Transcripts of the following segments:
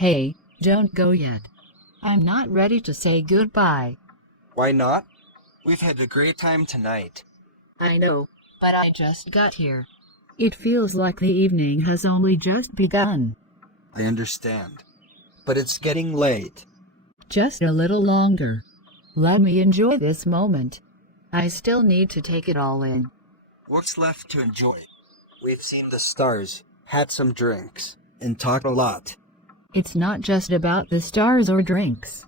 Hey, don't go yet. I'm not ready to say goodbye. Why not? We've had a great time tonight. I know, but I just got here. It feels like the evening has only just begun. I understand. But it's getting late. Just a little longer. Let me enjoy this moment. I still need to take it all in. What's left to enjoy? We've seen the stars, had some drinks, and talked a lot. It's not just about the stars or drinks.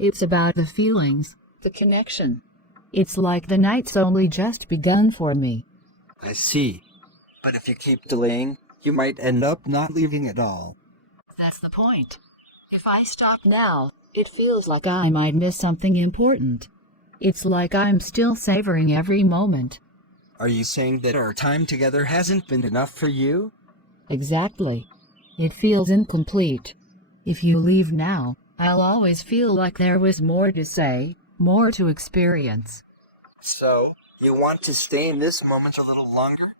It's about the feelings, the connection. It's like the night's only just begun for me. I see. But if you keep delaying, you might end up not leaving at all. That's the point. If I stop now, it feels like I might miss something important. It's like I'm still savoring every moment. Are you saying that our time together hasn't been enough for you? Exactly. It feels incomplete. If you leave now, I'll always feel like there was more to say, more to experience. So, you want to stay in this moment a little longer?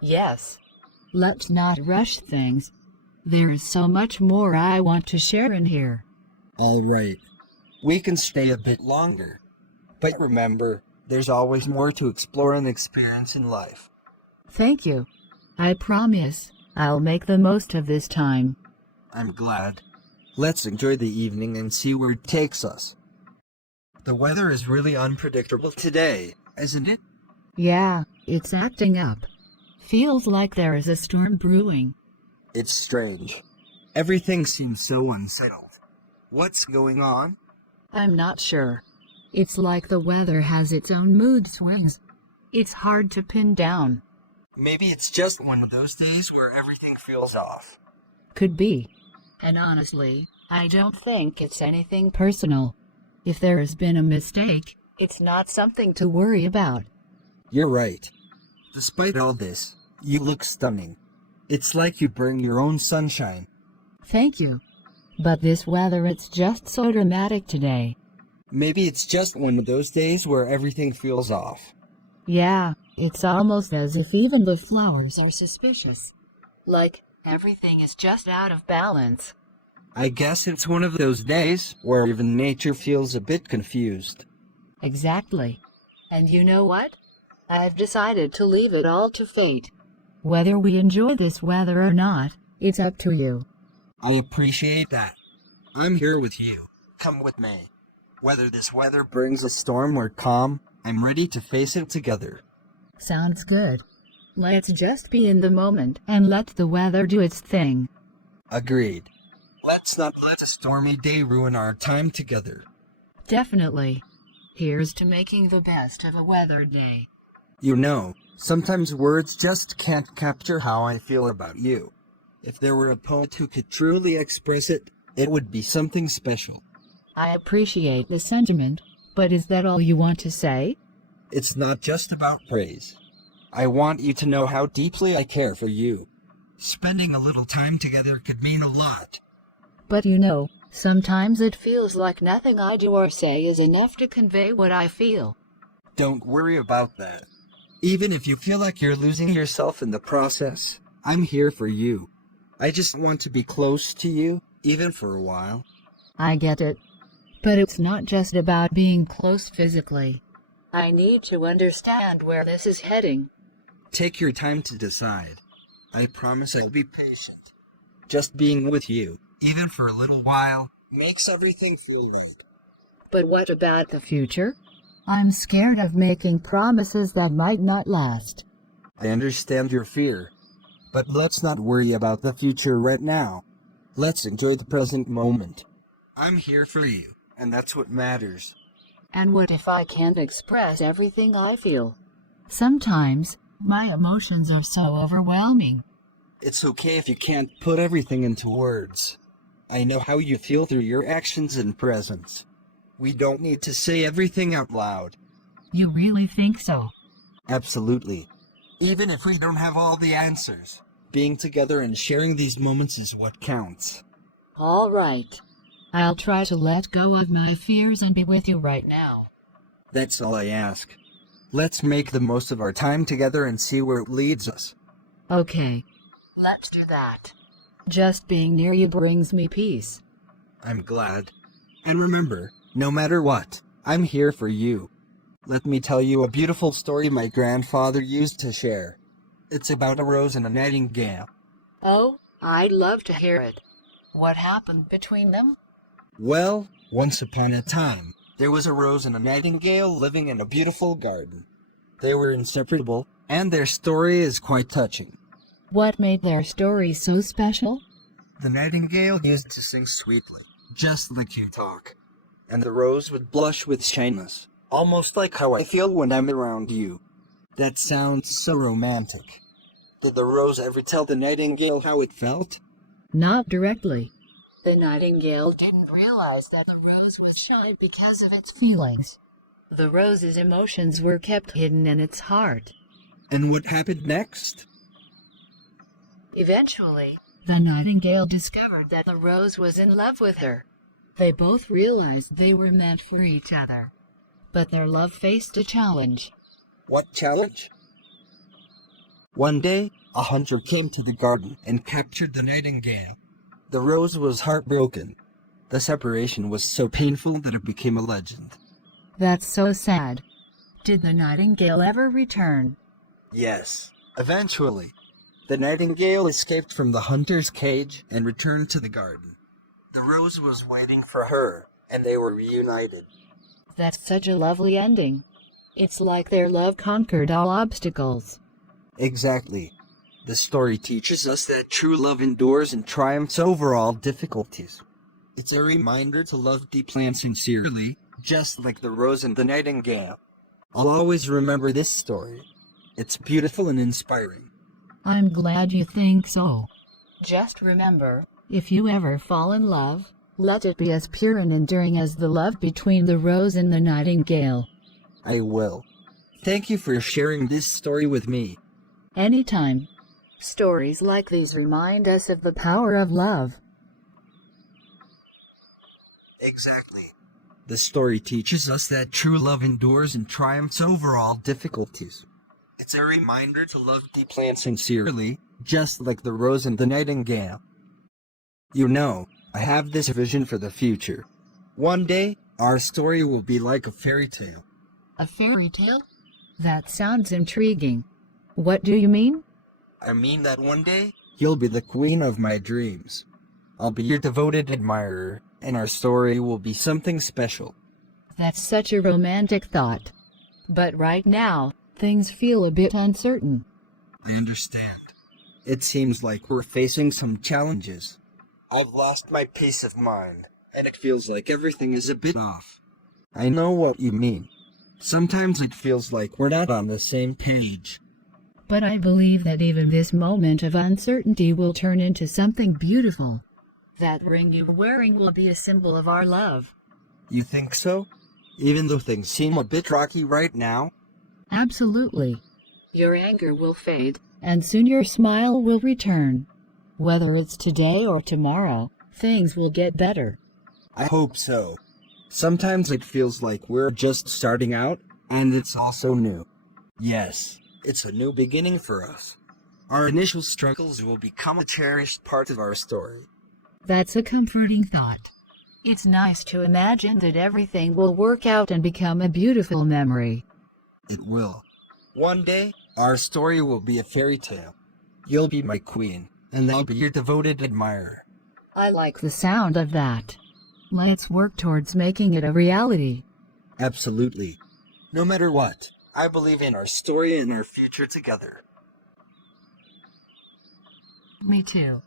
Yes. Let's not rush things. There is so much more I want to share in here. All right. We can stay a bit longer. But remember, there's always more to explore and experience in life. Thank you. I promise, I'll make the most of this time. I'm glad. Let's enjoy the evening and see where it takes us. The weather is really unpredictable today, isn't it? Yeah, it's acting up. Feels like there is a storm brewing. It's strange. Everything seems so unsettled. What's going on? I'm not sure. It's like the weather has its own mood swings. It's hard to pin down. Maybe it's just one of those days where everything feels off. Could be. And honestly, I don't think it's anything personal. If there has been a mistake, it's not something to worry about. You're right. Despite all this, you look stunning. It's like you bring your own sunshine. Thank you. But this weather, it's just so dramatic today. Maybe it's just one of those days where everything feels off. Yeah, it's almost as if even the flowers are suspicious. Like, everything is just out of balance. I guess it's one of those days where even nature feels a bit confused. Exactly. And you know what? I've decided to leave it all to fate. Whether we enjoy this weather or not, it's up to you. I appreciate that. I'm here with you. Come with me. Whether this weather brings a storm or calm, I'm ready to face it together. Sounds good. Let's just be in the moment and let the weather do its thing. Agreed. Let's not let a stormy day ruin our time together. Definitely. Here's to making the best of a weather day. You know, sometimes words just can't capture how I feel about you. If there were a poet who could truly express it, it would be something special. I appreciate the sentiment, but is that all you want to say? It's not just about praise. I want you to know how deeply I care for you. Spending a little time together could mean a lot. But you know, sometimes it feels like nothing I do or say is enough to convey what I feel. Don't worry about that. Even if you feel like you're losing yourself in the process, I'm here for you. I just want to be close to you, even for a while. I get it. But it's not just about being close physically. I need to understand where this is heading. Take your time to decide. I promise I'll be patient. Just being with you, even for a little while, makes everything feel right. But what about the future? I'm scared of making promises that might not last. I understand your fear. But let's not worry about the future right now. Let's enjoy the present moment. I'm here for you, and that's what matters. And what if I can't express everything I feel? Sometimes, my emotions are so overwhelming. It's okay if you can't put everything into words. I know how you feel through your actions and presence. We don't need to say everything out loud. You really think so? Absolutely. Even if we don't have all the answers, being together and sharing these moments is what counts. All right. I'll try to let go of my fears and be with you right now. That's all I ask. Let's make the most of our time together and see where it leads us. Okay. Let's do that. Just being near you brings me peace. I'm glad. And remember, no matter what, I'm here for you. Let me tell you a beautiful story my grandfather used to share. It's about a rose and a nightingale. Oh, I'd love to hear it. What happened between them? Well, once upon a time, there was a rose and a nightingale living in a beautiful garden. They were inseparable, and their story is quite touching. What made their story so special? The nightingale used to sing sweetly, just like you talk. And the rose would blush with shyness, almost like how I feel when I'm around you. That sounds so romantic. Did the rose ever tell the nightingale how it felt? Not directly. The nightingale didn't realize that the rose was shy because of its feelings. The rose's emotions were kept hidden in its heart. And what happened next? Eventually, the nightingale discovered that the rose was in love with her. They both realized they were meant for each other. But their love faced a challenge. What challenge? One day, a hunter came to the garden and captured the nightingale. The rose was heartbroken. The separation was so painful that it became a legend. That's so sad. Did the nightingale ever return? Yes, eventually. The nightingale escaped from the hunter's cage and returned to the garden. The rose was waiting for her, and they were reunited. That's such a lovely ending. It's like their love conquered all obstacles. Exactly. The story teaches us that true love endures and triumphs over all difficulties. It's a reminder to love deeply and sincerely, just like the rose and the nightingale. I'll always remember this story. It's beautiful and inspiring. I'm glad you think so. Just remember, if you ever fall in love, let it be as pure and enduring as the love between the rose and the nightingale. I will. Thank you for sharing this story with me. Anytime. Stories like these remind us of the power of love. Exactly. The story teaches us that true love endures and triumphs over all difficulties. It's a reminder to love deeply and sincerely, just like the rose and the nightingale. You know, I have this vision for the future. One day, our story will be like a fairy tale. A fairy tale? That sounds intriguing. What do you mean? I mean that one day, you'll be the queen of my dreams. I'll be your devoted admirer, and our story will be something special. That's such a romantic thought. But right now, things feel a bit uncertain. I understand. It seems like we're facing some challenges. I've lost my peace of mind, and it feels like everything is a bit off. I know what you mean. Sometimes it feels like we're not on the same page. But I believe that even this moment of uncertainty will turn into something beautiful. That ring you're wearing will be a symbol of our love. You think so? Even though things seem a bit rocky right now? Absolutely. Your anger will fade, and soon your smile will return. Whether it's today or tomorrow, things will get better. I hope so. Sometimes it feels like we're just starting out, and it's also new. Yes, it's a new beginning for us. Our initial struggles will become a cherished part of our story. That's a comforting thought. It's nice to imagine that everything will work out and become a beautiful memory. It will. One day, our story will be a fairy tale. You'll be my queen, and I'll be your devoted admirer. I like the sound of that. Let's work towards making it a reality. Absolutely. No matter what, I believe in our story and our future together. Me too.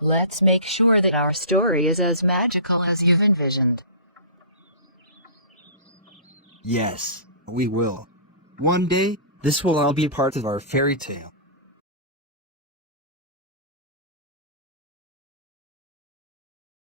Let's make sure that our story is as magical as you've envisioned. Yes, we will. One day, this will all be part of our fairy tale.